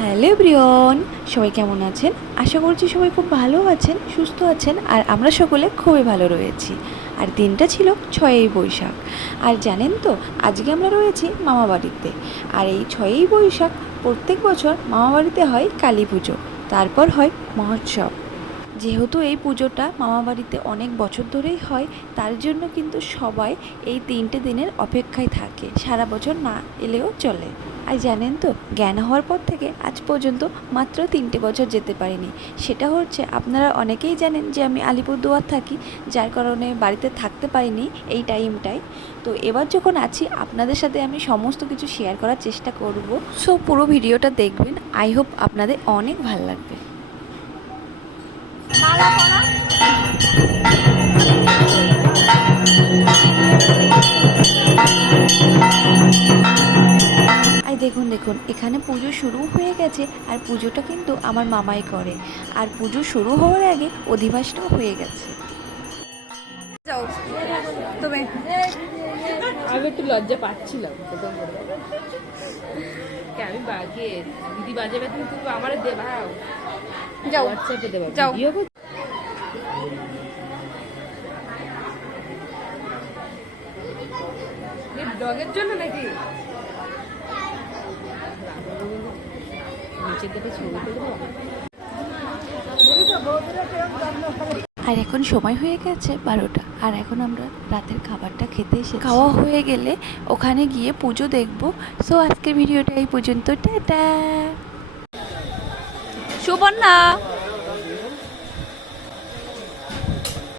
Hello everyone, সবাই কেমন আছেন? আশা করছি সবাই খুব ভালো আছেন, সুস্থ আছেন। আর আমরা সকলে খুবই ভালো রয়েছি। আর দিনটা ছিল 6ই বৈশাখ। আর জানেন তো, আজকে আমরা রয়েছি মামাবাড়িতে। আর এই 6ই বৈশাখ প্রত্যেক বছর মামাবাড়িতে হয় কালী পুজো, তারপর হয় মহোৎসব। যেহেতু এই পুজোটা মামাবাড়িতে অনেক বছর ধরেই হয়, তার জন্য কিন্তু সবাই এই 3টে দিনের অপেক্ষায় থাকে, সারা বছর না এলেও চলে। আর জানেন তো, জ্ঞান হওয়ার পর থেকে আজ পর্যন্ত মাত্র 3টে বছর যেতে পারিনি। সেটা হচ্ছে, আপনারা অনেকেই জানেন যে আমি আলিপুরদুয়ার থাকি, যার কারণে বাড়িতে থাকতে পারিনি এই টাইমটায়। তো এবার যখন আছি, আপনাদের সাথে আমি সমস্ত কিছু শেয়ার করার চেষ্টা করব। সো পুরো ভিডিওটা দেখবেন, আই হোপ আপনাদের অনেক ভালো লাগবে। আর দেখুন দেখুন, এখানে পুজো শুরু হয়ে গেছে। আর পুজোটা কিন্তু আমার মামাই করে। আর পুজো শুরু হওয়ার আগে অধিবাসটাও হয়ে গেছে। যাও তুমি। আমি একটু লজ্জা পাচ্ছিলাম আমি বাজে দিদি বাজাবে, তুমি তুমি আমার দেবাও, যাও হোয়াটসঅ্যাপে দেবা যাও। ভিডিও ব্লগের জন্য নাকি নিচের দিকে ছবি তুলবো। আর এখন সময় হয়ে গেছে 12টা। আর এখন আমরা রাতের খাবারটা খেতে এসে, খাওয়া হয়ে গেলে ওখানে গিয়ে পুজো দেখব। সো আজকের ভিডিওটা এই পর্যন্ত, টাটা। সুবর্ণা।